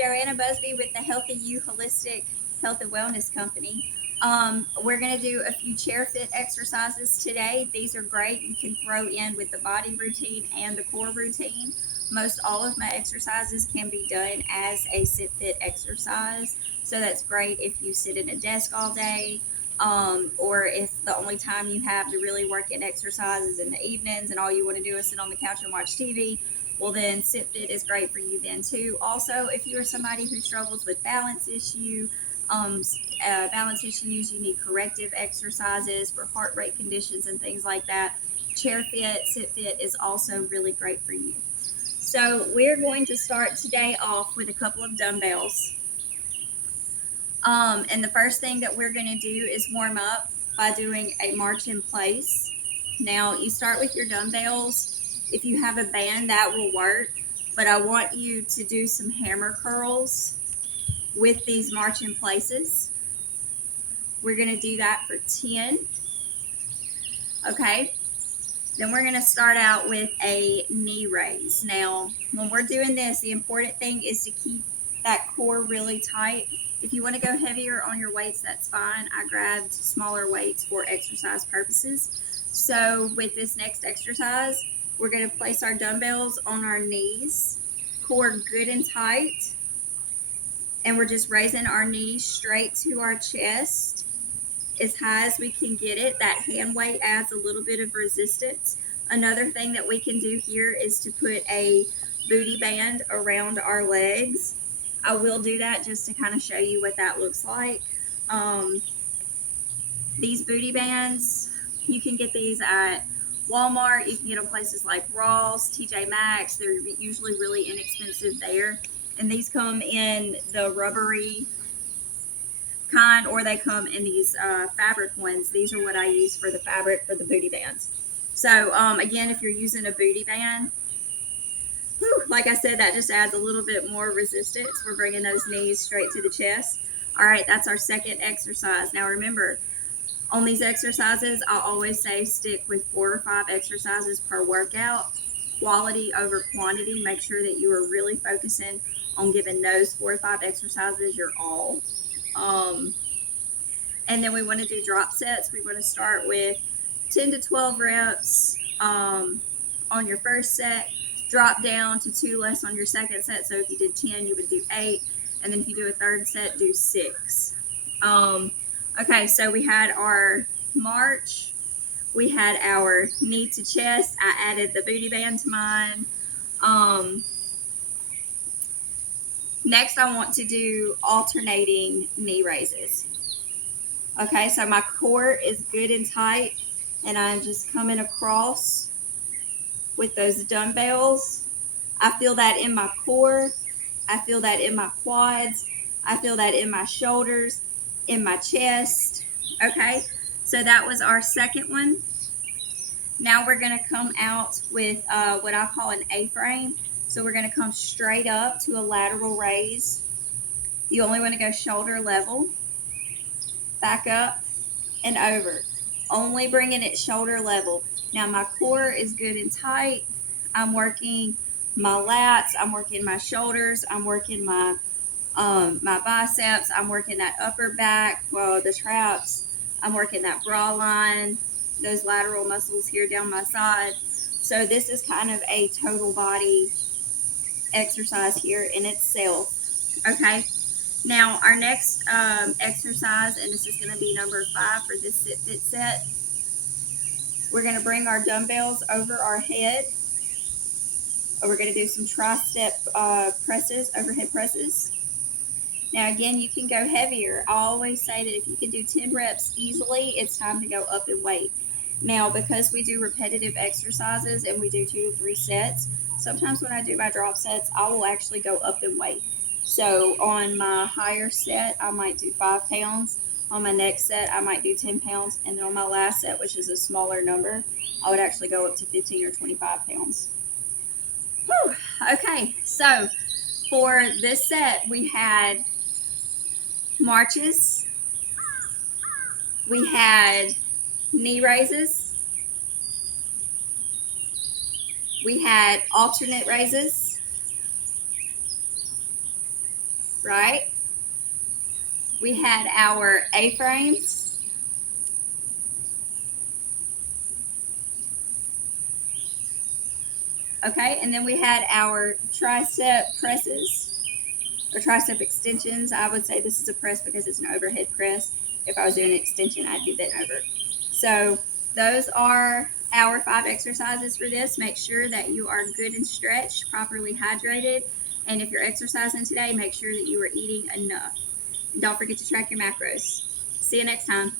Joanna Busby with the Healthy You Holistic Health and Wellness Company. We're going to do a few chair fit exercises today. These are great. You can throw in with the body routine and the core routine. Most all of my exercises can be done as a sit fit exercise. So that's great if you sit at a desk all day, or if the only time you have to really work in exercise is in the evenings and all you want to do is sit on the couch and watch TV. Well, then SitFit is great for you then too. Also, if you are somebody who struggles with um, balance issues, you need corrective exercises for heart rate conditions and things like that. Chair Fit, Sit Fit is also really great for you. So we're going to start today off with a couple of dumbbells. And the first thing that we're going to do is warm up by doing a march in place. Now, you start with your dumbbells. If you have a band, that will work. But I want you to do some hammer curls with these march in places. We're going to do that for 10. Okay. Then we're going to start out with a knee raise. Now, when we're doing this, the important thing is to keep that core really tight. If you want to go heavier on your weights, that's fine. I grabbed smaller weights for exercise purposes. So with this next exercise, we're going to place our dumbbells on our knees, core good and tight, and we're just raising our knees straight to our chest as high as we can get it. That hand weight adds a little bit of resistance. Another thing that we can do here is to put a booty band around our legs. I will do that just to kind of show you what that looks like. These booty bands, you can get these at Walmart. You can get them places like Ross, TJ Maxx. They're usually really inexpensive there. And these come in the rubbery kind, or they come in these fabric ones. These are what I use for the fabric for the booty bands. So again, if you're using a booty band, like I said, that just adds a little bit more resistance. We're bringing those knees straight to the chest. All right, that's our second exercise. Now remember, on these exercises, I always say stick with 4 or 5 exercises per workout. Quality over quantity. Make sure that you are really focusing on giving those 4 or 5 exercises your all. And then we want to do drop sets. We want to start with 10 to 12 reps on your first set. Drop down to 2 less on your second set. So if you did 10, you would do 8. And then if you do a third set, do 6. Okay, so we had our march. We had our knee to chest. I added the booty band to mine. Next, I want to do alternating knee raises. Okay, so my core is good and tight, and I'm just coming across with those dumbbells. I feel that in my core. I feel that in my quads. I feel that in my shoulders, in my chest. Okay, so that was our second one. Now we're going to come out with what I call an A-frame. So we're going to come straight up to a lateral raise. You only want to go shoulder level, back up, and over. Only bringing it shoulder level. Now my core is good and tight. I'm working my lats. I'm working my shoulders. I'm working my biceps. I'm working that upper back, the traps. I'm working that bra line, those lateral muscles here down my side. So this is kind of a total body exercise here in itself. Okay. Now our next exercise, and this is going to be number 5 for this Sit Fit set. We're going to bring our dumbbells over our head. We're going to do some tricep presses, overhead presses. Now again, you can go heavier. I always say that if you can do 10 reps easily, it's time to go up in weight. Now, because we do repetitive exercises and we do 2 to 3 sets, sometimes when I do my drop sets, I will actually go up in weight. So on my higher set, I might do 5 pounds. On my next set, I might do 10 pounds. And then on my last set, which is a smaller number, I would actually go up to 15 or 25 pounds. Whew. Okay, so for this set, we had marches, we had knee raises, we had alternate raises, right? We had our A-frames. Okay, and then we had our tricep presses or tricep extensions. I would say this is a press because it's an overhead press. If I was doing an extension, I'd be bent over. So those are our 5 exercises for this. Make sure that you are good and stretched, properly hydrated, and if you're exercising today, make sure that you are eating enough. And don't forget to track your macros. See you next time.